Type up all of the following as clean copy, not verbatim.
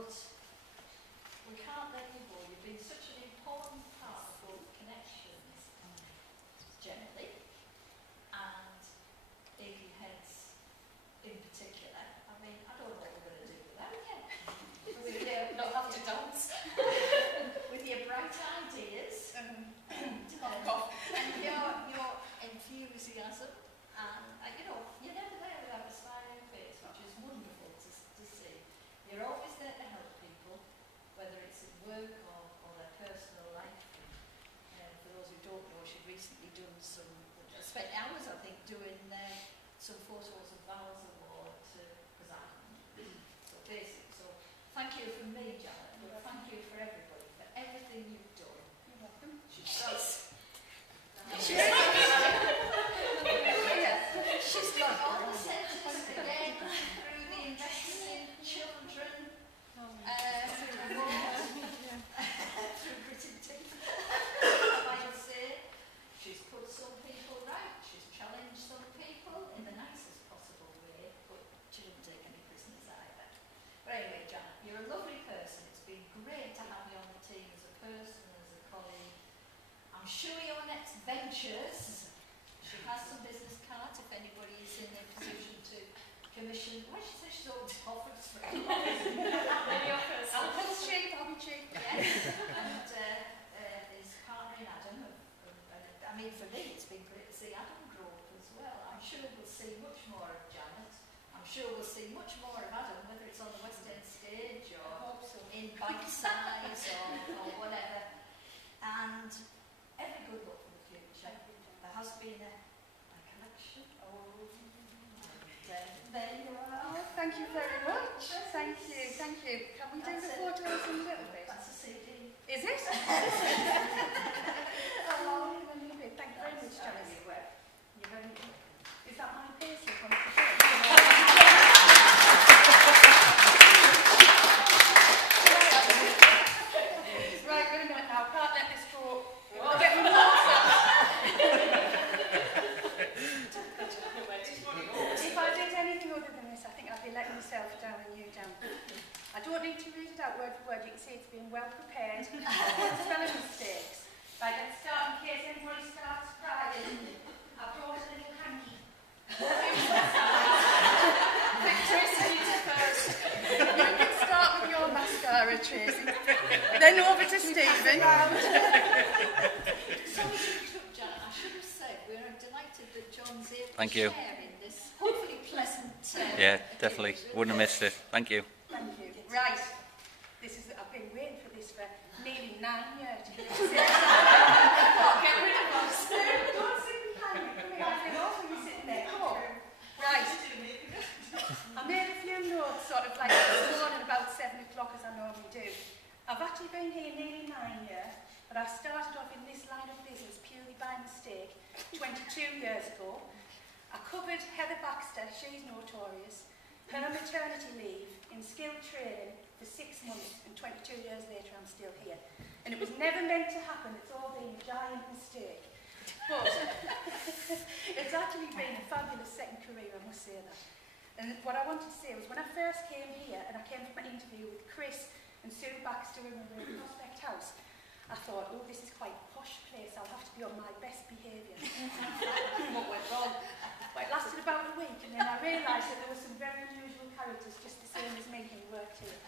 but we can't let you go. You've been such an important part of both connections generally and Achy Heads in particular. I mean, I don't know what we're going to do without you. We not have to dance. With your bright ideas and your enthusiasm, and you know, you're never there without a smiling face, which is wonderful to see. You're always there to help people, whether it's at work or their personal life. For those who don't know, she'd recently done spent hours, I think, doing some photos of Val's Award to present. So basically, thank you from me, Janet, but thank you for everybody, for everything you've done. You're welcome. She does. She's got all the centres again through the investment in children, through gritted teeth, I might say. She's put some people right, she's challenged some people in the nicest possible way, but she didn't take any prisoners either. But anyway, Janet, you're a lovely person. It's been great to have you on the team as a person, as a colleague. I'm sure your next ventures, she has some business cards if anybody is in a position to commission. Why she says she's always offered for it. I'll be cheap. Yes. And is partnering Adam. I mean, for me, it's been great to see Adam grow up as well. I'm sure we'll see much more of Janet. I'm sure we'll see much more of Adam, whether it's on the West End stage or in bite size or whatever. And every good luck for the future. There has been a collection. There you are. Oh, thank you very much. Thank you. Can we do the photos in a little bit? That's a CD. Is it? Oh, lovely. Thank you very much, Janice. You're very good. Is that my payslip on the show? Right, wait a minute now. I can't let this go. I'll get my notes out. If I did anything other than this, I think I'd be letting myself down and you down. I don't need to read it out word for word. You can see it's been well prepared. Spelling mistakes. Right, let's start in case anybody starts crying. I brought a little hanky. Tracy first. You can start with your mascara, Tracy. Then over to Stephen. Janet, I should have said we're delighted that John's able Thank to you. share in this hopefully pleasant. Yeah, definitely. Wouldn't have missed it. Thank you. Thank you. Right. I've been waiting for this for nearly 9 years. Get rid of us. Don't sit behind me. Come here. I feel awful you sitting there. Come on. Right. I made a few notes sort of like this morning about 7 o'clock as I normally do. I've actually been here nearly 9 years, but I started off in this line of business purely by mistake 22 years ago. I covered Heather Baxter, she's notorious, her maternity leave in skilled training for 6 months, and 22 years later I'm still here. And it was never meant to happen, it's all been a giant mistake. But it's actually been a fabulous second career, I must say that. And what I wanted to say was when I first came here, and I came for my interview with Chris and Sue Baxter in the Prospect House, I thought, oh, this is quite a posh place, I'll have to be on my best behaviour. What went wrong? Well, it lasted about a week, and then I realised that there were some very unusual characters just the same as me who worked here.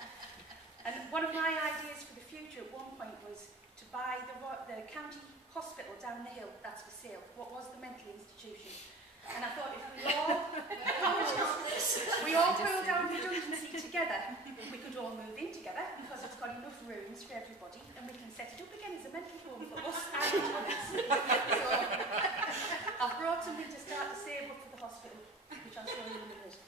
And one of my ideas for the future at one point was to buy the county hospital down the hill, that's for sale, what was the mental institution. And I thought if we all pulled down redundancy together, we could all move in together because it's got enough rooms for everybody, and we can set it up again as a mental home for us and others. So I've brought something to start to save up for the hospital, which I'll show you in a minute.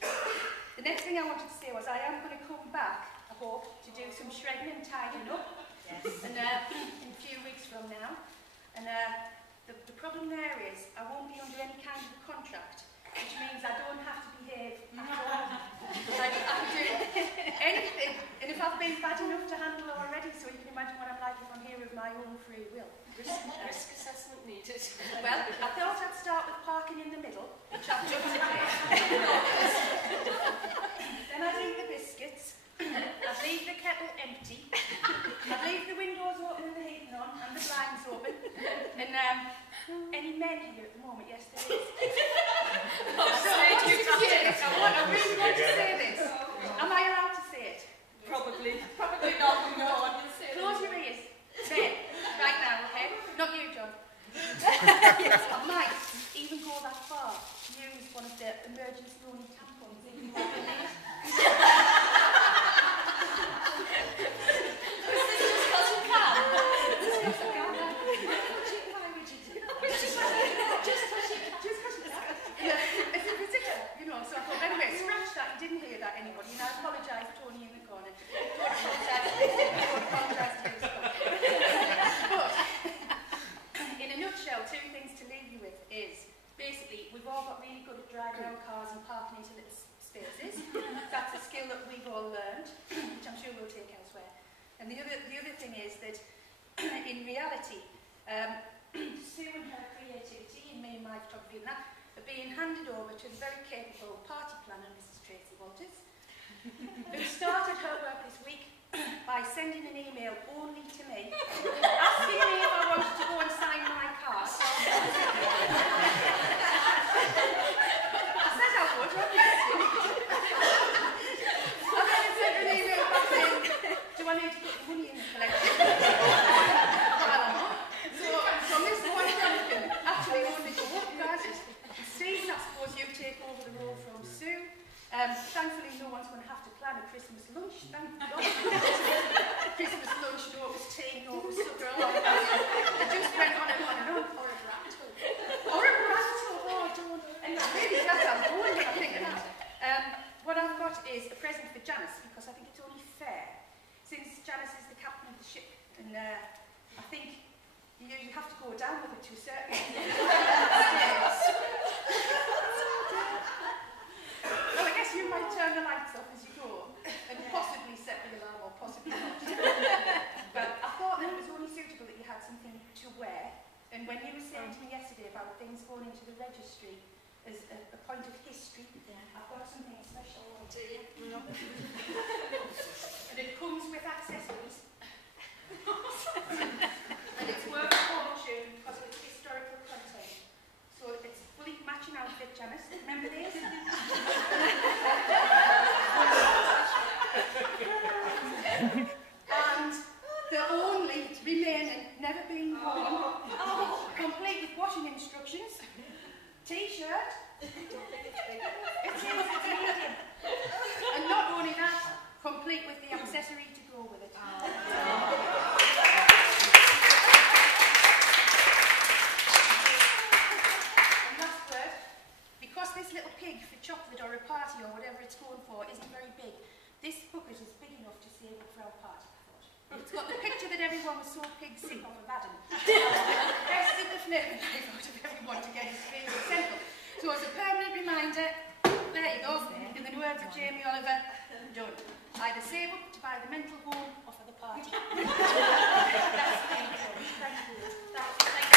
The next thing I wanted to say was I am going to come back, I hope, to do some shredding and tidying up. Yes. And in a few weeks from now. And the problem there is I won't be under any kind of contract, which means I don't have to behave at all. I can do anything. And if I've been bad enough to handle already, so you can imagine what I'm like if I'm here of my own free will. Risk assessment needed. Well, I thought I'd start with parking in the middle, which I've done today. Then I'd eat the biscuits, I'd leave the kettle Any men here at the moment? Yes, there is. I really want to say this. Am I allowed to say it? Probably not. No one can say Close your ears. Say it. Right now, okay? Not you, John. I might even go that far to use one of the emergency only tampons that you have in it. Anybody, and I apologise, Tony in the corner. Don't apologise to you, Scott. But, in a nutshell, two things to leave you with is, basically, we've all got really good at driving our cars and parking into little spaces. That's a skill that we've all learned, which I'm sure we'll take elsewhere. And the other thing is that, in reality, Sue and her creativity, and me and my photography and that, are being handed over to the very capable party planner, Mrs. Tracy Walters, who started her work this week by sending an email only to me, asking me if I wanted to go and sign my card. I said I would, obviously. And then I sent an email back saying, do I need to put the money in the collection? Well, I don't know. So Miss White Jonathan actually only go up, guys. Steve, I suppose you take over the role from Sue. Thankfully, no one's going to have to plan a Christmas lunch. Thank God. Christmas lunch, no, it was tea, no, it was supper. It just went on and on and on. Or a rattle. Or a rattle, oh, don't. And really, that's how I'm going when I think of that. What I've got is a present for Janice, because I think it's only fair. Since Janice is the captain of the ship, and I think you have to go down with it to a certain extent. Well, I guess you might turn the lights off as you go, and possibly set the alarm, or possibly not. But I thought that it was only suitable that you had something to wear, and when you were saying to me yesterday about things going into the registry as a point of history, I've got something special to you. And it comes with accessories. And it's worth a fortune because of its historical content. So it's fully matching outfit, Janice. Remember these? And the only remaining, never been worn, complete with washing instructions, T-shirt. It is, it's medium. And not only that, complete with the accessory to go with it. Because this little pig for chocolate or a party or whatever it's going for isn't very big, this bucket is big enough to save it for our party, I thought. It's got the picture that everyone was so pig sick of Adam. Bested the flavor knife out of everyone to get his favourite sample. So as a permanent reminder, there you go, in the words of Jamie Oliver, done. Either save up to buy the mental home or for the party. That's the thing. Thank you.